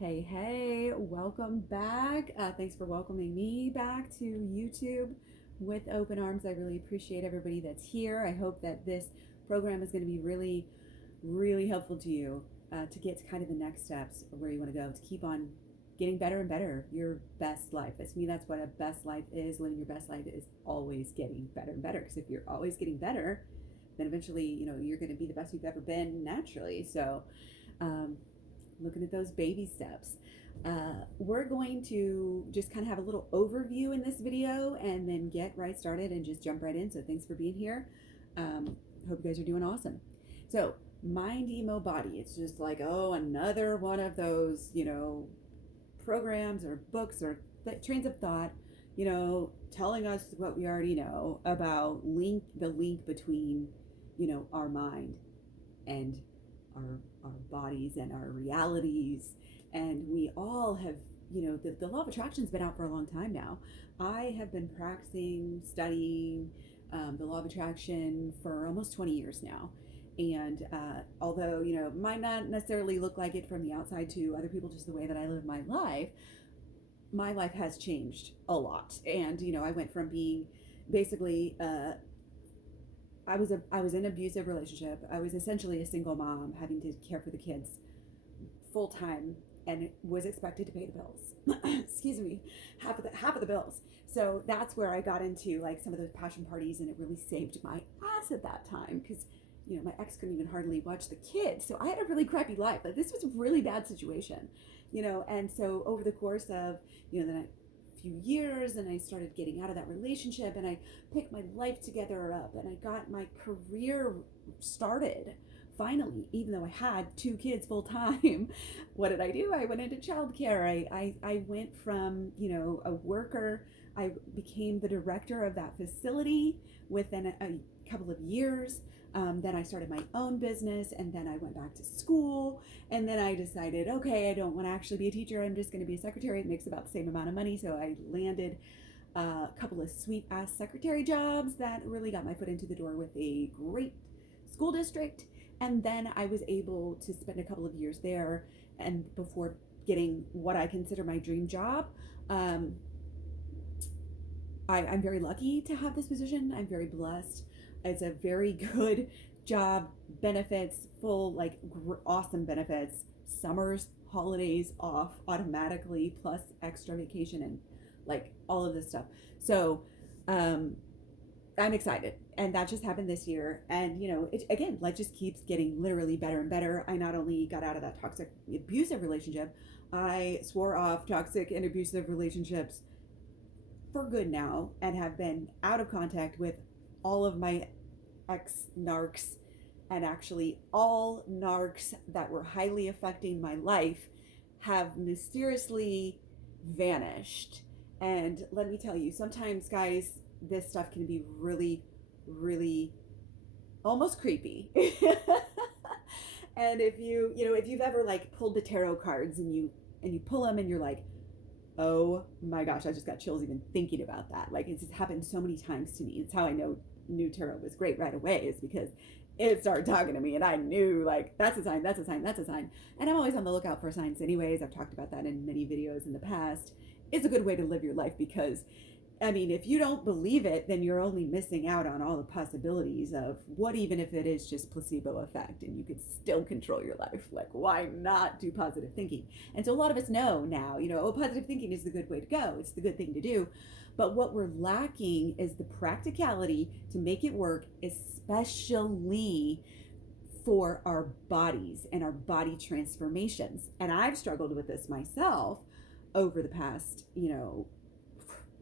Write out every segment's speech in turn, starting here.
Hey, welcome back. Thanks for welcoming me back to YouTube with open arms. I really appreciate everybody that's here. I hope that this program is going to be really helpful to you to get to kind of the next steps of where you want to go to keep on getting better and better. Your best life. To me, that's what a best life is. Living your best life is always getting better and better. Because if you're always getting better, then eventually, you're going to be the best you've ever been naturally. So, looking at those baby steps. We're going to just kind of have a little overview in this video and then get right started and just jump right in. So thanks for being here. Hope you guys are doing awesome. So MINDEMO body, it's just like, another one of those, programs or books or trains of thought, telling us what we already know about the link between, our mind and our bodies and our realities. And we all have, the law of attraction's been out for a long time now. I have been practicing, studying the law of attraction for almost 20 years now. And although, it might not necessarily look like it from the outside to other people, just the way that I live my life has changed a lot. And, I went from being basically I was in an abusive relationship. I was essentially a single mom, having to care for the kids full time, and was expected to pay the bills. Excuse me, half of the bills. So that's where I got into like some of those passion parties, and it really saved my ass at that time because my ex couldn't even hardly watch the kids. So I had a really crappy life. Like this was a really bad situation, And so over the course of the few years, and I started getting out of that relationship, and I picked my life together up, and I got my career started finally, even though I had 2 kids full time. What did I do? I went into childcare. I went from a worker. I became the director of that facility within a couple of years. Then I started my own business, and then I went back to school, and then I decided, okay, I don't want to actually be a teacher. I'm just going to be a secretary. It makes about the same amount of money. So I landed a couple of sweet ass secretary jobs that really got my foot into the door with a great school district. And then I was able to spend a couple of years there, and before getting what I consider my dream job. I'm very lucky to have this position. I'm very blessed. It's a very good job, benefits, full, awesome benefits, summers, holidays off automatically, plus extra vacation and all of this stuff. So I'm excited. And that just happened this year. And, it, again, life just keeps getting literally better and better. I not only got out of that toxic, abusive relationship, I swore off toxic and abusive relationships for good now, and have been out of contact with all of my ex-narcs, and actually all narcs that were highly affecting my life have mysteriously vanished. And let me tell you, sometimes, guys, this stuff can be really almost creepy. And if you've ever pulled the tarot cards and you pull them and you're like, oh my gosh, I just got chills even thinking about that. It's just happened so many times to me. It's how I know New Tarot was great right away, is because it started talking to me, and I knew that's a sign, that's a sign, that's a sign. And I'm always on the lookout for signs anyways. I've talked about that in many videos in the past. It's a good way to live your life, because if you don't believe it, then you're only missing out on all the possibilities of what, even if it is just placebo effect and you could still control your life. Why not do positive thinking? And so a lot of us know now, positive thinking is the good way to go. It's the good thing to do. But what we're lacking is the practicality to make it work, especially for our bodies and our body transformations. And I've struggled with this myself over the past,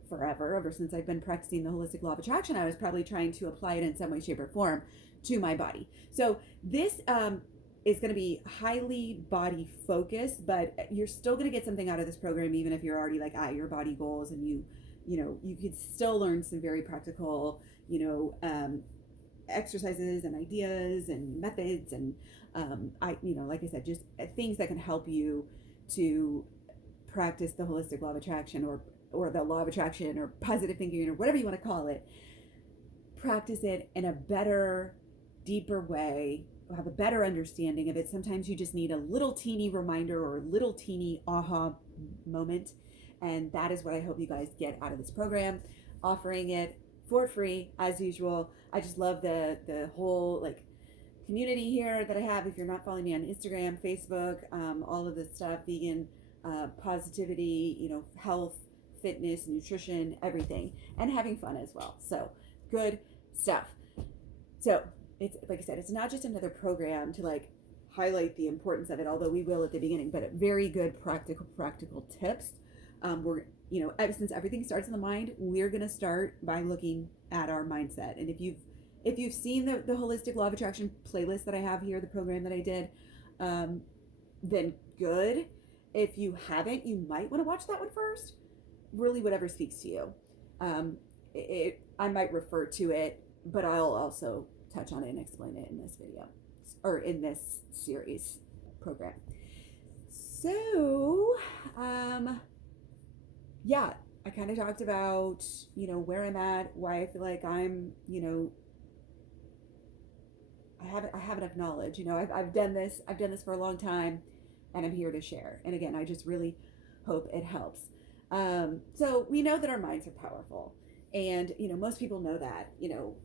forever, ever since I've been practicing the holistic law of attraction. I was probably trying to apply it in some way, shape, or form to my body. So this is going to be highly body focused, but you're still going to get something out of this program, even if you're already at your body goals, and you could still learn some very practical, exercises and ideas and methods, and like I said, just things that can help you to practice the holistic law of attraction, or the law of attraction, or positive thinking, or whatever you want to call it. Practice it in a better, deeper way have a better understanding of it. Sometimes you just need a little teeny reminder or a little teeny aha moment. And that is what I hope you guys get out of this program, offering it for free as usual. I just love the whole like community here that I have. If you're not following me on Instagram, Facebook, all of this stuff, vegan, positivity, you know, health, fitness, nutrition, everything, and having fun as well. So good stuff. So it's like I said, it's not just another program to like highlight the importance of it, although we will at the beginning, but very good practical tips. We're, you know, since everything starts in the mind, we're going to start by looking at our mindset. And if you've seen the holistic law of attraction playlist that I have here, the program that I did, then good. If you haven't, you might want to watch that one first. Really, whatever speaks to you. I might refer to it, but I'll also touch on it and explain it in this video or in this series program. So, yeah, I kind of talked about, you know, where I'm at, why I feel like I'm, you know, I have enough knowledge. You know, I've done this for a long time, and I'm here to share. And again, I just really hope it helps. So we know that our minds are powerful, and you know, most people know that. You know,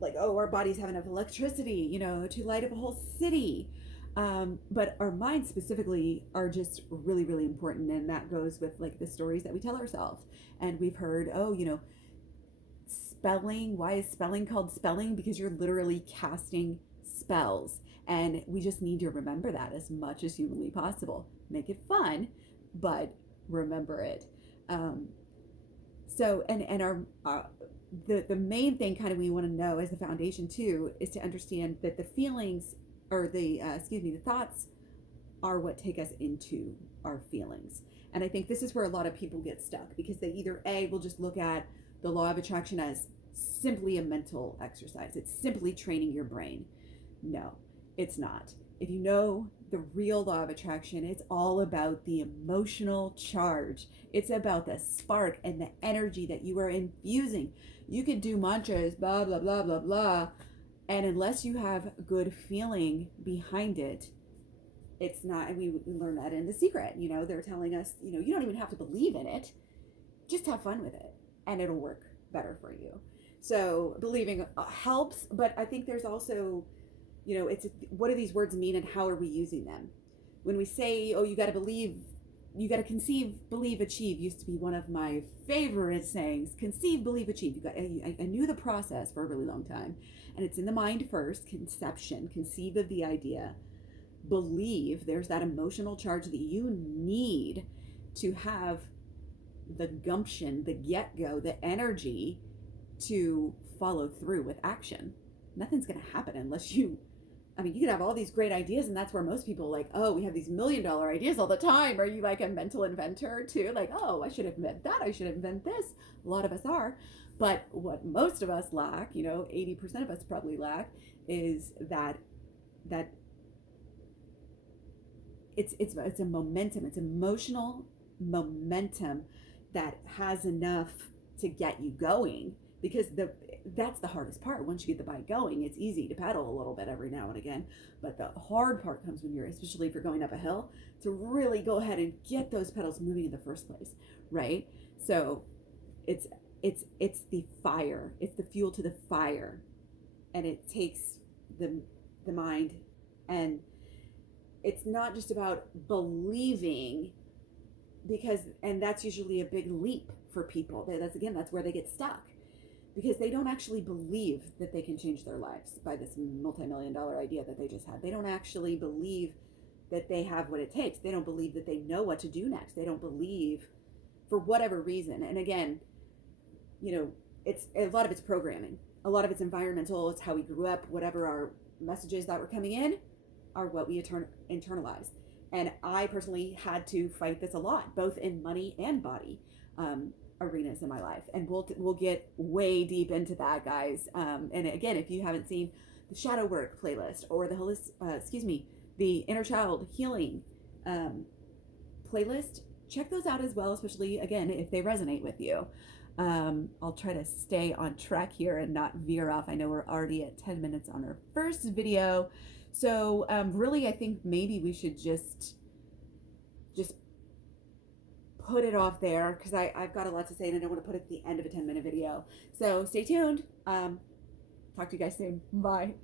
like, oh, our bodies have enough electricity, you know, to light up a whole city. But our minds specifically are just really, really important, and that goes with like the stories that we tell ourselves. And we've heard, oh, you know, spelling. Why is spelling called spelling? Because you're literally casting spells, and we just need to remember that as much as humanly possible. Make it fun, but remember it. So and our the main thing kind of we want to know as the foundation too is to understand that the feelings or the thoughts are what take us into our feelings. And I think this is where a lot of people get stuck, because they either will just look at the law of attraction as simply a mental exercise. It's simply training your brain. No, it's not. If you know the real law of attraction, it's all about the emotional charge. It's about the spark and the energy that you are infusing. You could do mantras, blah, blah, blah, blah, blah. And unless you have good feeling behind it, it's not. And we learn that in The Secret. You know, they're telling us, you know, you don't even have to believe in it. Just have fun with it, and it'll work better for you. So believing helps, but I think there's also, you know, it's what do these words mean and how are we using them? When we say, oh, you got to believe, you got to conceive, believe, achieve, used to be one of my favorite sayings. Conceive, believe, achieve. I knew the process for a really long time. And it's in the mind first, conception, conceive of the idea. Believe, there's that emotional charge that you need to have the gumption, the get-go, the energy to follow through with action. Nothing's going to happen unless you could have all these great ideas, and that's where most people like, oh, we have these $1 million ideas all the time. Are you like a mental inventor too? Like, oh, I should invent that. I should invent this. A lot of us are. But what most of us lack, you know, 80% of us probably lack, is that it's a momentum. It's emotional momentum that has enough to get you going, because that's the hardest part. Once you get the bike going, it's easy to pedal a little bit every now and again, but the hard part comes when especially if you're going up a hill, to really go ahead and get those pedals moving in the first place, right? So it's the fire, it's the fuel to the fire, and it takes the mind, and it's not just about believing, and that's usually a big leap for people. That's where they get stuck, because they don't actually believe that they can change their lives by this multi-million-dollar idea that they just had. They don't actually believe that they have what it takes. They don't believe that they know what to do next. They don't believe, for whatever reason. And again, you know, it's a lot of it's programming. A lot of it's environmental. It's how we grew up. Whatever our messages that were coming in are what we internalize. And I personally had to fight this a lot, both in money and body arenas in my life. And we'll get way deep into that, guys. And again, if you haven't seen the shadow work playlist or the inner child healing playlist, check those out as well, especially again, if they resonate with you. I'll try to stay on track here and not veer off. I know we're already at 10 minutes on our first video. So really, I think maybe we should just put it off there because I've got a lot to say and I don't want to put it at the end of a 10-minute video. So stay tuned. Talk to you guys soon. Bye.